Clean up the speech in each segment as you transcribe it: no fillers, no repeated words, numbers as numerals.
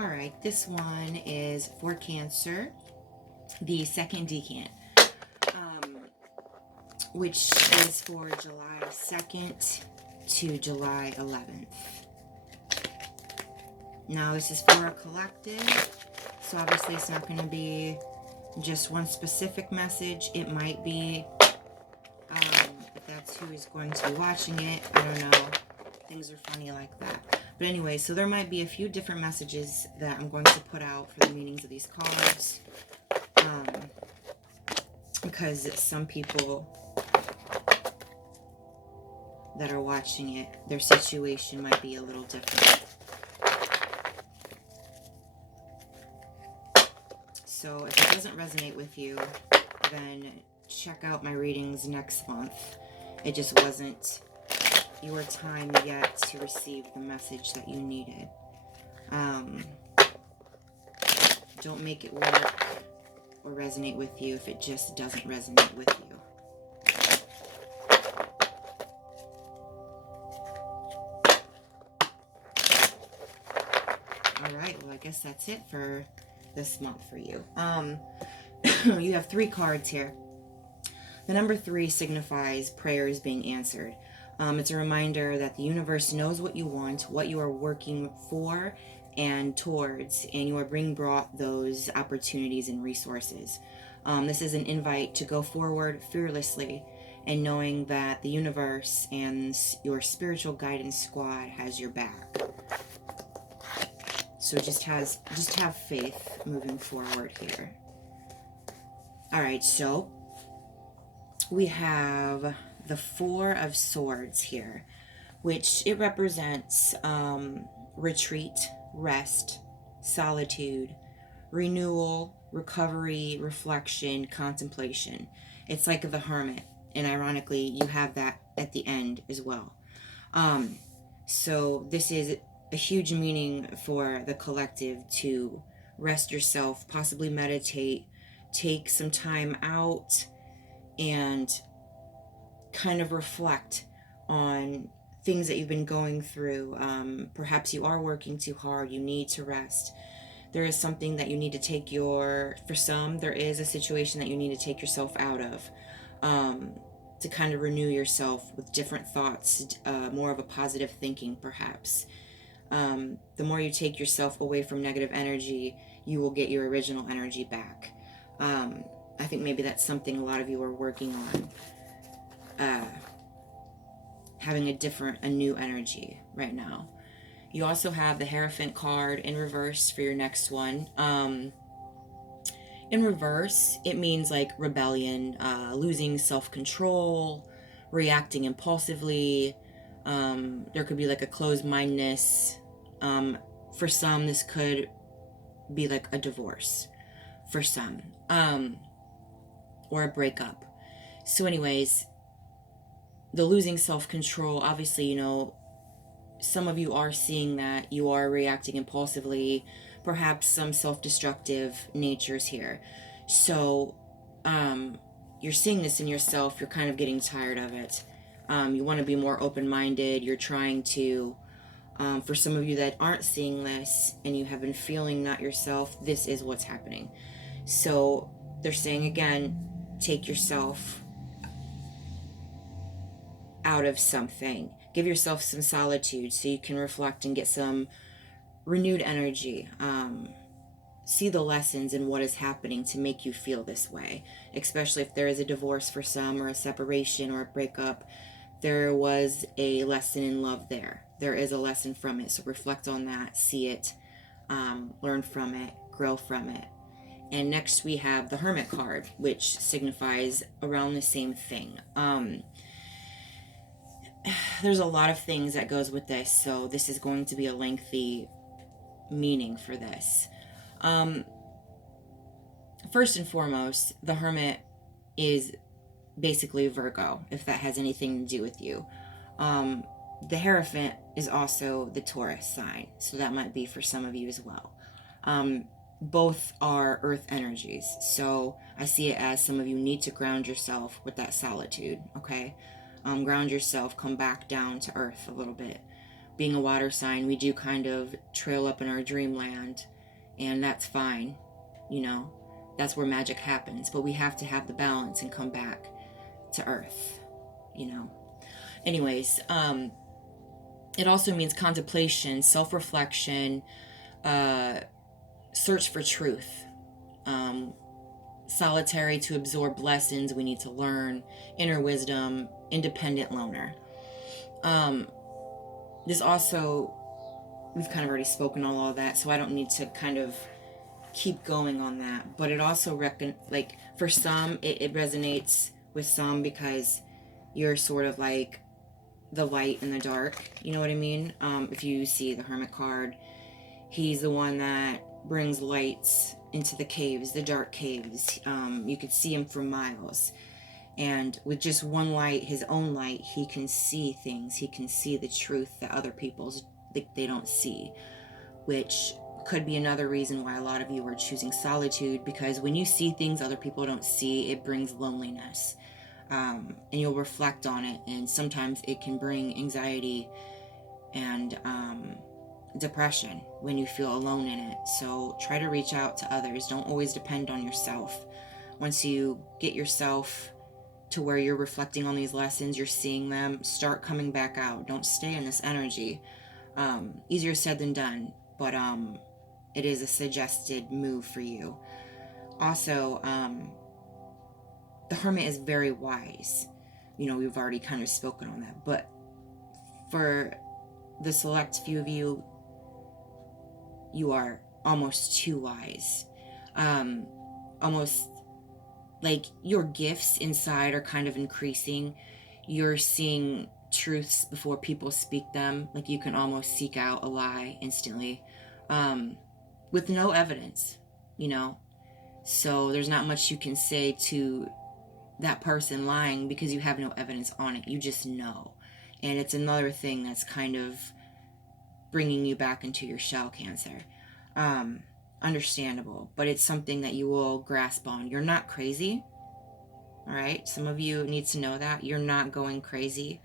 All right, this one is for Cancer, the second decan, which is for July 2nd to July 11th. Now, this is for a collective, so obviously it's not going to be just one specific message. It might be, if that's who is going to be watching it. I don't know. Things are funny like that. But anyway, so there might be a few different messages that I'm going to put out for the meanings of these cards. Because some people that are watching it, their situation might be a little different. So if it doesn't resonate with you, then check out my readings next month. It just wasn't your time yet to receive the message that you needed. Don't make it work or resonate with you if it just doesn't resonate with you. All right, well, I guess that's it for this month for you. You have 3 cards here. The number 3 signifies prayers being answered. It's a reminder that the universe knows what you want, what you are working for and towards, and you are being brought those opportunities and resources. This is an invite to go forward fearlessly and knowing that the universe and your spiritual guidance squad has your back. So just have faith moving forward here. All right, so we have the 4 of Swords here, which it represents retreat, rest, solitude, renewal, recovery, reflection, contemplation. It's like the Hermit, and ironically, you have that at the end as well. So this is a huge meaning for the collective to rest yourself, possibly meditate, take some time out, and kind of reflect on things that you've been going through. Perhaps you are working too hard, you need to rest. There is something that you need to take for some, there is a situation that you need to take yourself out of, to kind of renew yourself with different thoughts, more of a positive thinking perhaps. The more you take yourself away from negative energy, you will get your original energy back. I think maybe that's something a lot of you are working on, having a new energy right now. You also have the Hierophant card in reverse for your next one. In reverse, it means like rebellion, losing self-control, reacting impulsively. There could be like a closed-mindedness. For some, this could be like a divorce for some, or a breakup. So anyways, the losing self-control, obviously, some of you are seeing that you are reacting impulsively, perhaps some self-destructive natures here. So you're seeing this in yourself, you're kind of getting tired of it. You want to be more open-minded. You're trying to, for some of you that aren't seeing this and you have been feeling not yourself, this is what's happening. So they're saying again, take yourself out of something. Give yourself some solitude so you can reflect and get some renewed energy. See the lessons in what is happening to make you feel this way, especially if there is a divorce for some, or a separation, or a breakup. There was a lesson in love there. There is a lesson from it. So reflect on that, see it, learn from it, grow from it. And next we have the Hermit card, which signifies around the same thing. There's a lot of things that goes with this, so this is going to be a lengthy meaning for this. First and foremost, the Hermit is basically Virgo, if that has anything to do with you. The Hierophant is also the Taurus sign, so that might be for some of you as well. Both are earth energies, so I see it as some of you need to ground yourself with that solitude, okay? Ground yourself, come back down to earth a little bit. being a water sign, we do kind of trail up in our dreamland, and that's fine. You know, that's where magic happens. But we have to have the balance and come back to earth, you know. Anyways, it also means contemplation, self-reflection, search for truth, solitary to absorb lessons we need to learn, inner wisdom, independent loner. This also, we've kind of already spoken on all of that, so I don't need to kind of keep going on that. But it also, like, for some, it resonates with some because you're sort of like the light in the dark, you know what I mean? If you see the Hermit card, he's the one that brings lights into the caves, the dark caves. You could see him for miles. And with just one light, his own light, he can see things. He can see the truth that other people's they don't see, which could be another reason why a lot of you are choosing solitude, because when you see things other people don't see, it brings loneliness. And you'll reflect on it, and sometimes it can bring anxiety and depression when you feel alone in it. So try to reach out to others. Don't always depend on yourself. Once you get yourself to where you're reflecting on these lessons, you're seeing them, start coming back out. Don't stay in this energy. Easier said than done, but it is a suggested move for you. Also, the Hermit is very wise. You know, we've already kind of spoken on that, but for the select few of you, you are almost too wise. Almost like your gifts inside are kind of increasing. You're seeing truths before people speak them. Like you can almost seek out a lie instantly, with no evidence, you know. So there's not much you can say to that person lying because you have no evidence on it. You just know. And it's another thing that's kind of bringing you back into your shell, Cancer. Understandable, but it's something that you will grasp on. You're not crazy, all right? Some of you need to know that. You're not going crazy.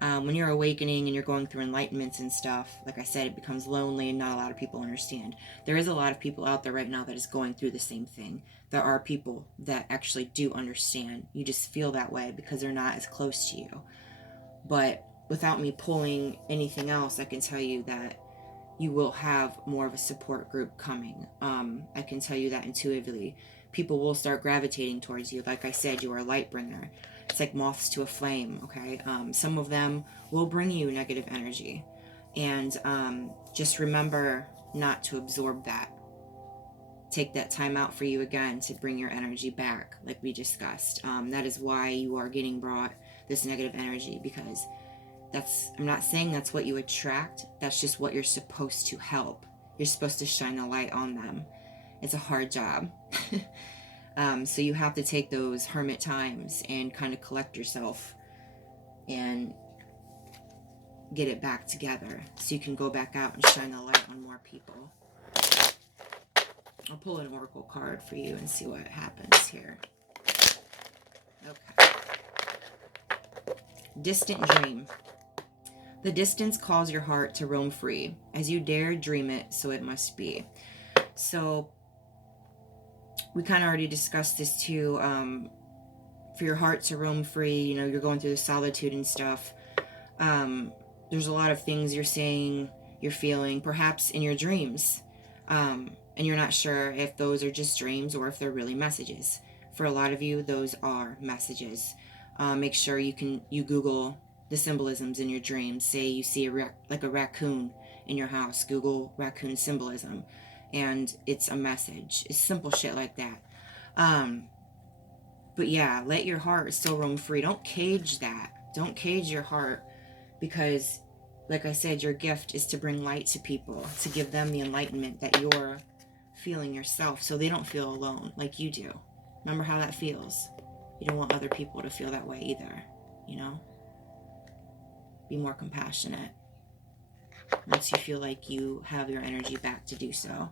When you're awakening and you're going through enlightenments and stuff, like I said, it becomes lonely and not a lot of people understand. There is a lot of people out there right now that is going through the same thing. There are people that actually do understand. You just feel that way because they're not as close to you. But without me pulling anything else, I can tell you that you will have more of a support group coming. I can tell you that intuitively. People will start gravitating towards you. Like I said, you are a light bringer. It's like moths to a flame, okay? Some of them will bring you negative energy. And just remember not to absorb that. Take that time out for you again to bring your energy back, like we discussed. That is why you are getting brought this negative energy, because I'm not saying that's what you attract. That's just what you're supposed to help. You're supposed to shine a light on them. It's a hard job. So you have to take those hermit times and kind of collect yourself and get it back together so you can go back out and shine the light on more people. I'll pull an oracle card for you and see what happens here. Okay. Distant dream. The distance calls your heart to roam free. As you dare dream it, so it must be. So we kind of already discussed this too. For your heart to roam free, you know, you're going through the solitude and stuff. There's a lot of things you're saying, you're feeling, perhaps in your dreams. And you're not sure if those are just dreams or if they're really messages. For a lot of you, those are messages. Make sure you Google the symbolisms in your dreams. Say you see a raccoon in your house, Google raccoon symbolism, and it's a message. It's simple shit like that. But yeah, let your heart still roam free. Don't cage that. Don't cage your heart, because like I said, your gift is to bring light to people, to give them the enlightenment that you're feeling yourself, so they don't feel alone like you do. Remember how that feels. You don't want other people to feel that way either, you know? Be more compassionate once you feel like you have your energy back to do so.